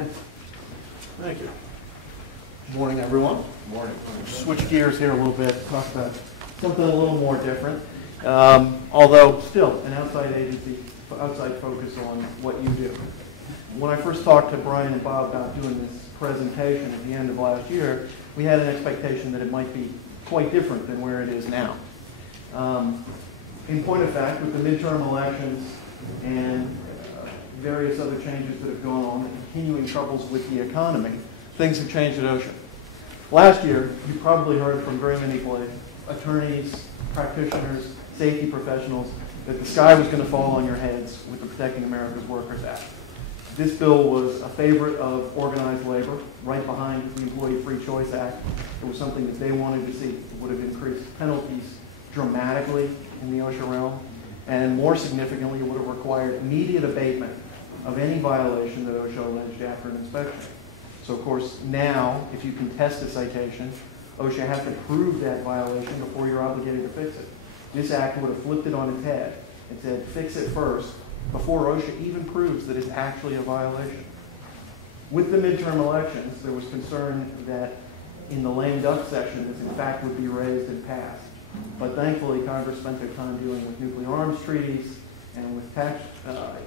Thank you. Good morning, everyone. Good morning. Switch gears here a little bit, talk about something a little more different. Although still an outside agency, outside focus on what you do. When I first talked to Brian and Bob about doing this presentation at the end of last year, we had an expectation that it might be quite different than where it is now. In point of fact, with the midterm elections and various other changes that have gone on, and continuing troubles with the economy, things have changed at OSHA. Last year, you probably heard from very many attorneys, practitioners, safety professionals, that the sky was going to fall on your heads with the Protecting America's Workers Act. This bill was a favorite of organized labor, right behind the Employee Free Choice Act. It was something that they wanted to see. It would have increased penalties dramatically in the OSHA realm, and more significantly, it would have required immediate abatement of any violation that OSHA alleged after an inspection. So of course, now, if you contest a citation, OSHA has to prove that violation before you're obligated to fix it. This act would have flipped it on its head and said, fix it first, before OSHA even proves that it's actually a violation. With the midterm elections, there was concern that in the lame duck section, this in fact would be raised and passed. But thankfully, Congress spent their time dealing with nuclear arms treaties and with tax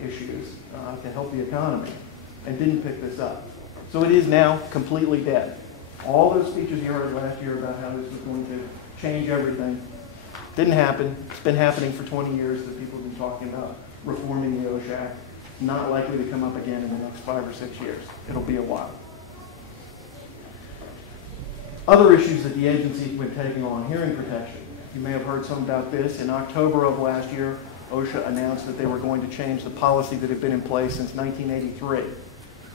issues to help the economy, and didn't pick this up. So it is now completely dead. All those speeches you heard last year about how this was going to change everything didn't happen. It's been happening for 20 years that people have been talking about reforming the OSHA Act. Not likely to come up again in the next 5 or 6 years. It'll be a while. Other issues that the agency has been taking on, hearing protection. You may have heard some about this. In October of last year, OSHA announced that they were going to change the policy that had been in place since 1983.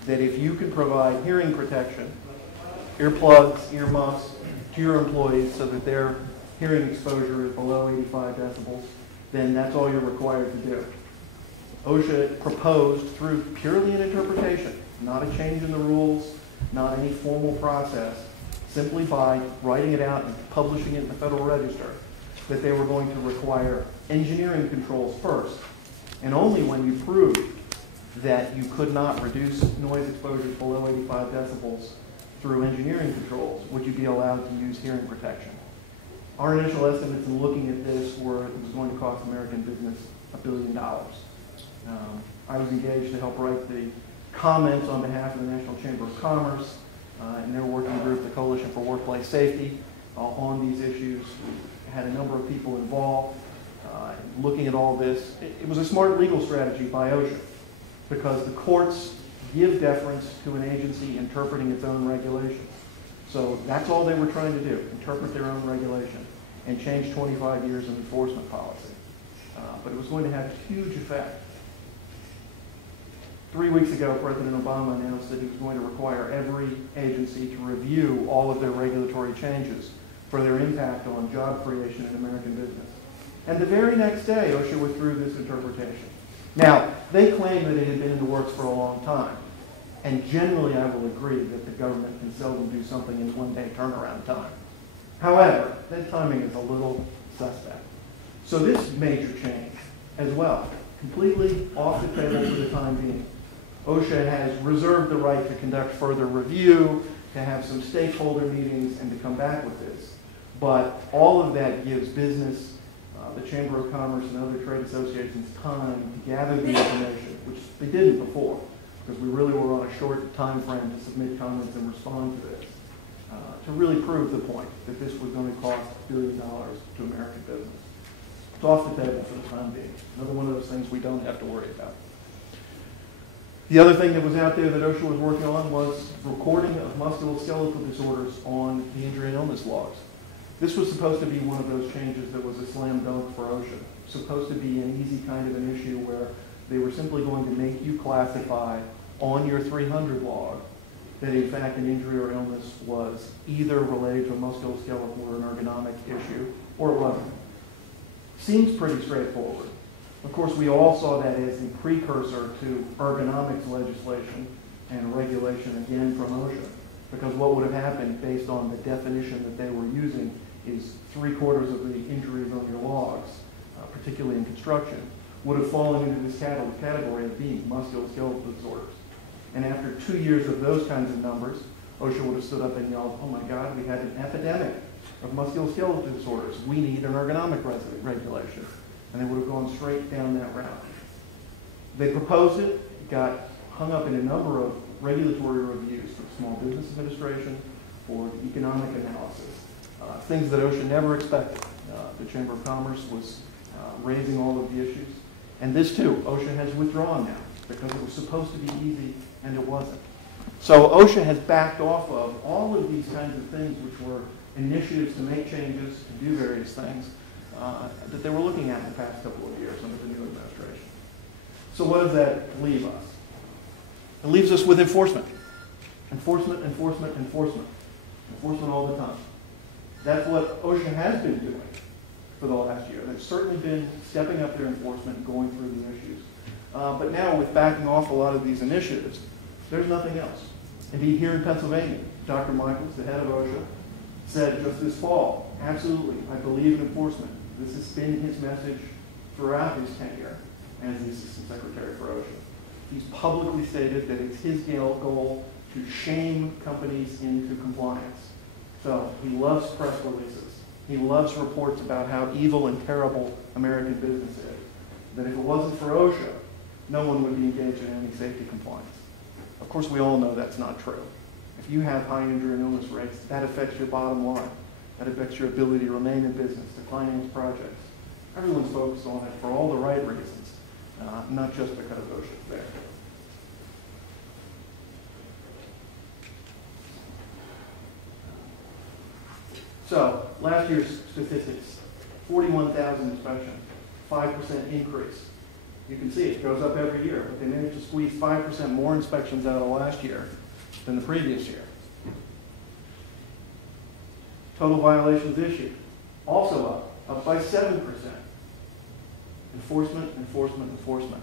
That if you could provide hearing protection, earplugs, earmuffs, to your employees so that their hearing exposure is below 85 decibels, then that's all you're required to do. OSHA proposed, through purely an interpretation, not a change in the rules, not any formal process, simply by writing it out and publishing it in the Federal Register, that they were going to require engineering controls first, and only when you proved that you could not reduce noise exposures below 85 decibels through engineering controls would you be allowed to use hearing protection. Our initial estimates in looking at this were it was going to cost American business $1 billion. I was engaged to help write the comments on behalf of the National Chamber of Commerce and their working group, the Coalition for Workplace Safety, on these issues. We had a number of people involved looking at all this. It was a smart legal strategy by OSHA because the courts give deference to an agency interpreting its own regulations. So that's all they were trying to do, interpret their own regulation and change 25 years of enforcement policy. But it was going to have a huge effect. 3 weeks ago, President Obama announced that he was going to require every agency to review all of their regulatory changes for their impact on job creation in American business. And the very next day, OSHA withdrew this interpretation. Now, they claim that it had been in the works for a long time. And generally, I will agree that the government can seldom do something in one-day turnaround time. However, that timing is a little suspect. So this major change as well, completely off the table for the time being. OSHA has reserved the right to conduct further review, to have some stakeholder meetings, and to come back with this. But all of that gives business, the Chamber of Commerce and other trade associations time to gather the information, which they didn't before, because we really were on a short time frame to submit comments and respond to this, to really prove the point that this was going to cost $1 billion to American business. It's off the table for the time being. Another one of those things we don't have to worry about. The other thing that was out there that OSHA was working on was recording of musculoskeletal disorders on the injury and illness logs. This was supposed to be one of those changes that was a slam dunk for OSHA. Supposed to be an easy kind of an issue where they were simply going to make you classify on your 300 log that in fact an injury or illness was either related to a musculoskeletal or an ergonomic issue, or it wasn't. Seems pretty straightforward. Of course, we all saw that as the precursor to ergonomics legislation and regulation again from OSHA, because what would have happened based on the definition that they were using is 3/4 of the injuries on your logs, particularly in construction, would have fallen into this category of being musculoskeletal disorders. And after 2 years of those kinds of numbers, OSHA would have stood up and yelled, oh my God, we had an epidemic of musculoskeletal disorders. We need an ergonomic regulation. And they would have gone straight down that route. They proposed it, got hung up in a number of regulatory reviews for the Small Business Administration, for economic analysis, things that OSHA never expected. The Chamber of Commerce was raising all of the issues. And this too, OSHA has withdrawn now because it was supposed to be easy and it wasn't. So OSHA has backed off of all of these kinds of things which were initiatives to make changes, to do various things that they were looking at in the past couple of years under the new administration. So what does that leave us? It leaves us with enforcement. Enforcement, enforcement, enforcement. Enforcement all the time. That's what OSHA has been doing for the last year. They've certainly been stepping up their enforcement and going through the issues. But now with backing off a lot of these initiatives, there's nothing else. Indeed, here in Pennsylvania, Dr. Michaels, the head of OSHA, said just this fall, absolutely, I believe in enforcement. This has been his message throughout his tenure as the Assistant Secretary for OSHA. He's publicly stated that it's his goal to shame companies into compliance. So he loves press releases. He loves reports about how evil and terrible American business is. That if it wasn't for OSHA, no one would be engaged in any safety compliance. Of course, we all know that's not true. If you have high injury and illness rates, that affects your bottom line. That affects your ability to remain in business, to finance projects. Everyone's focused on it for all the right reasons, not just because OSHA's there. So, last year's statistics, 41,000 inspections, 5% increase. You can see it goes up every year, but they managed to squeeze 5% more inspections out of last year than the previous year. Total violations issued, also up by 7%. Enforcement, enforcement, enforcement.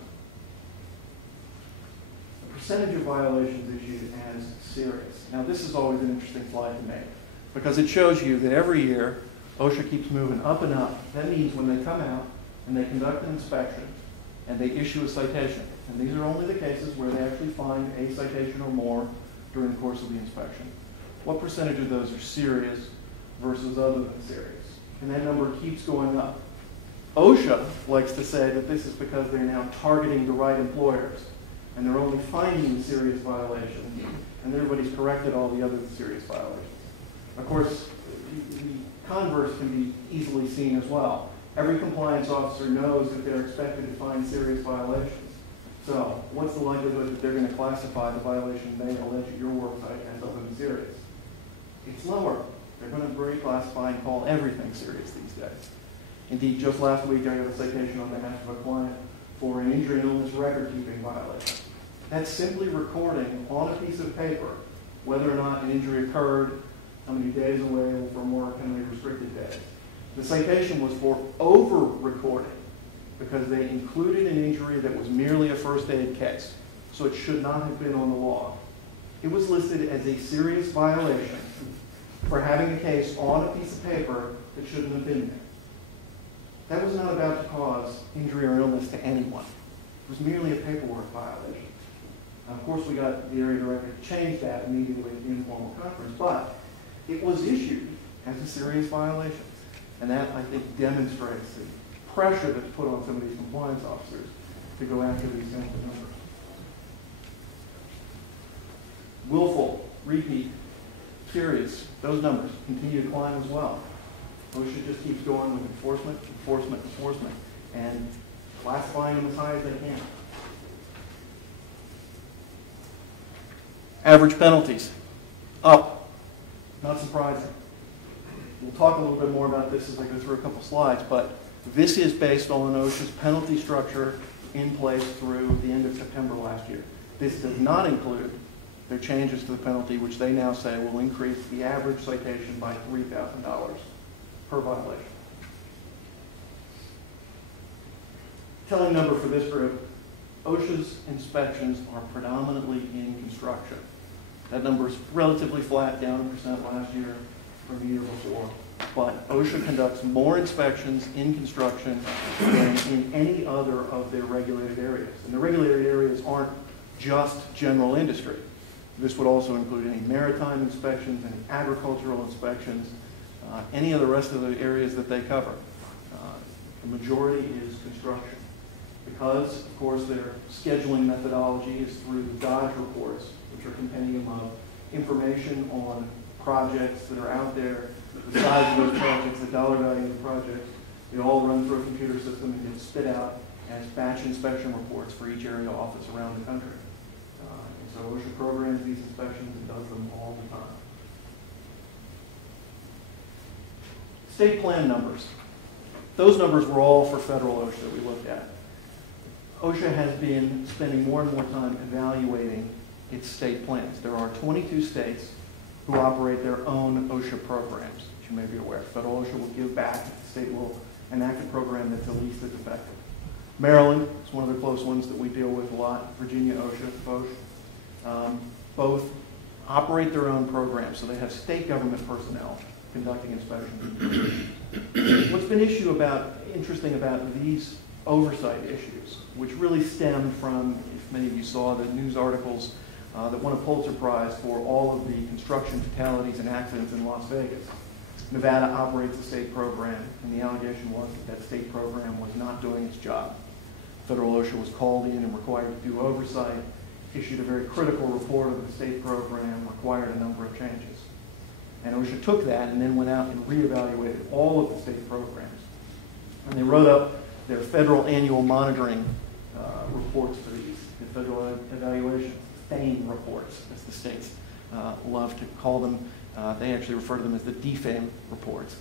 The percentage of violations issued as serious. Now this is always an interesting slide to make because it shows you that every year OSHA keeps moving up and up. That means when they come out and they conduct an inspection and they issue a citation, and these are only the cases where they actually find a citation or more during the course of the inspection, what percentage of those are serious versus other than serious? And that number keeps going up. OSHA likes to say that this is because they're now targeting the right employers and they're only finding the serious violations and everybody's corrected all the other serious violations. Of course, the converse can be easily seen as well. Every compliance officer knows that they're expected to find serious violations. So what's the likelihood that they're going to classify the violation they allege at your work site as other than serious? It's lower. They're going to reclassify and call everything serious these days. Indeed, just last week I got a citation on behalf of a client for an injury and illness record-keeping violation. That's simply recording on a piece of paper whether or not an injury occurred, how many days away from work, how many restricted days. The citation was for over-recording because they included an injury that was merely a first aid case, so it should not have been on the log. It was listed as a serious violation for having a case on a piece of paper that shouldn't have been there. That was not about to cause injury or illness to anyone. It was merely a paperwork violation. Now, of course, we got the area director to change that immediately at the informal conference, but it was issued as a serious violation. And that, I think, demonstrates the pressure that's put on some of these compliance officers to go after these kinds of numbers. Willful, repeat, serious, those numbers continue to climb as well. OSHA just keeps going with enforcement, enforcement, enforcement, and classifying them as high as they can. Average penalties, up. Not surprising. We'll talk a little bit more about this as I go through a couple slides, but this is based on OSHA's penalty structure in place through the end of September last year. This does not include their changes to the penalty, which they now say will increase the average citation by $3,000 per violation. Telling number for this group, OSHA's inspections are predominantly in construction. That number is relatively flat, down 1% last year from the year before. But OSHA conducts more inspections in construction than in any other of their regulated areas. And the regulated areas aren't just general industry. This would also include any maritime inspections, any agricultural inspections, any of the rest of the areas that they cover. The majority is construction. Because, of course, their scheduling methodology is through the Dodge reports, which are a compendium of information on projects that are out there, the size of those projects, the dollar value of the projects. They all run through a computer system and get spit out as batch inspection reports for each area office around the country. And so OSHA programs these inspections and does them all the time. State plan numbers. Those numbers were all for federal OSHA that we looked at. OSHA has been spending more and more time evaluating its state plans. There are 22 states who operate their own OSHA programs, as you may be aware. Federal OSHA will give back, the state will enact a program that's at least as effective. Maryland is one of the close ones that we deal with a lot. Virginia OSHA, OSHA. Both operate their own programs, so they have state government personnel conducting inspections. What's been interesting about these oversight issues, which really stemmed from, if many of you saw the news articles that won a Pulitzer Prize for all of the construction fatalities and accidents in Las Vegas. Nevada operates a state program, and the allegation was that that state program was not doing its job. Federal OSHA was called in and required to do oversight, issued a very critical report of the state program, required a number of changes. And OSHA took that and then went out and reevaluated all of the state programs. And they wrote up their federal annual monitoring reports for these, the federal evaluation, FAME reports, as the states love to call them. They actually refer to them as the DFAME reports.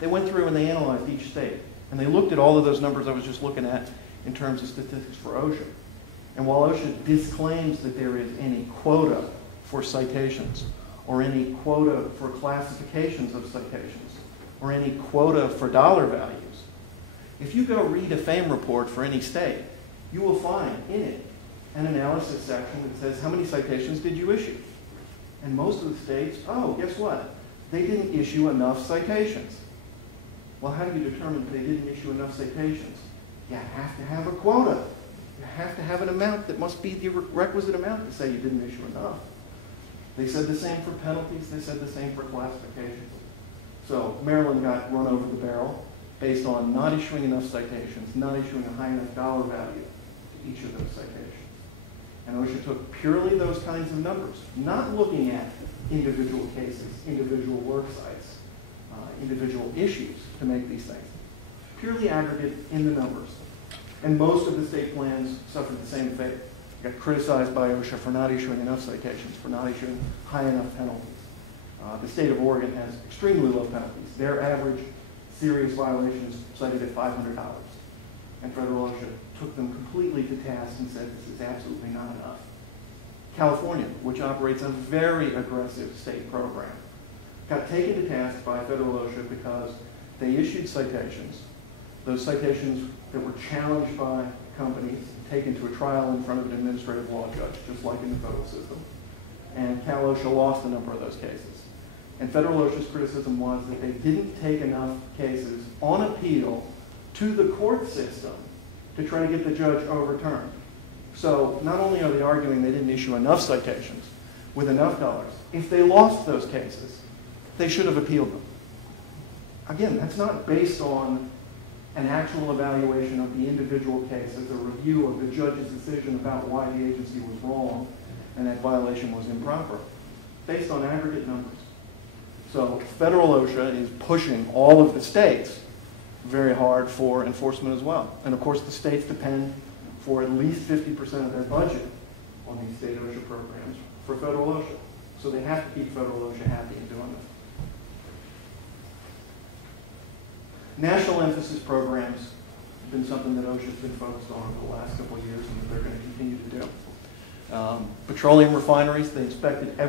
They went through and they analyzed each state. And they looked at all of those numbers I was just looking at in terms of statistics for OSHA. And while OSHA disclaims that there is any quota for citations, or any quota for classifications of citations, or any quota for dollar values, if you go read a FAME report for any state, you will find in it an analysis section that says, how many citations did you issue? And most of the states, oh, guess what? They didn't issue enough citations. Well, how do you determine that they didn't issue enough citations? You have to have a quota. You have to have an amount that must be the requisite amount to say you didn't issue enough. They said the same for penalties. They said the same for classifications. So Maryland got run over the barrel based on not issuing enough citations, not issuing a high enough dollar value to each of those citations. And OSHA took purely those kinds of numbers, not looking at individual cases, individual work sites, individual issues to make these things. Purely aggregate in the numbers. And most of the state plans suffered the same fate. Got criticized by OSHA for not issuing enough citations, for not issuing high enough penalties. The state of Oregon has extremely low penalties. Their average serious violations cited at $500. And federal OSHA took them completely to task and said this is absolutely not enough. California, which operates a very aggressive state program, got taken to task by federal OSHA because they issued citations. Those citations that were challenged by companies, taken to a trial in front of an administrative law judge, just like in the federal system. And Cal OSHA lost a number of those cases. And federal OSHA's criticism was that they didn't take enough cases on appeal to the court system to try to get the judge overturned. So not only are they arguing they didn't issue enough citations with enough dollars, if they lost those cases, they should have appealed them. Again, that's not based on an actual evaluation of the individual cases, a review of the judge's decision about why the agency was wrong and that violation was improper, based on aggregate numbers. So federal OSHA is pushing all of the states very hard for enforcement as well. And of course the states depend for at least 50% of their budget on these state OSHA programs for federal OSHA. So they have to keep federal OSHA happy in doing that. National emphasis programs have been something that OSHA has been focused on for the last couple of years and that they're going to continue to do. Petroleum refineries, they inspected every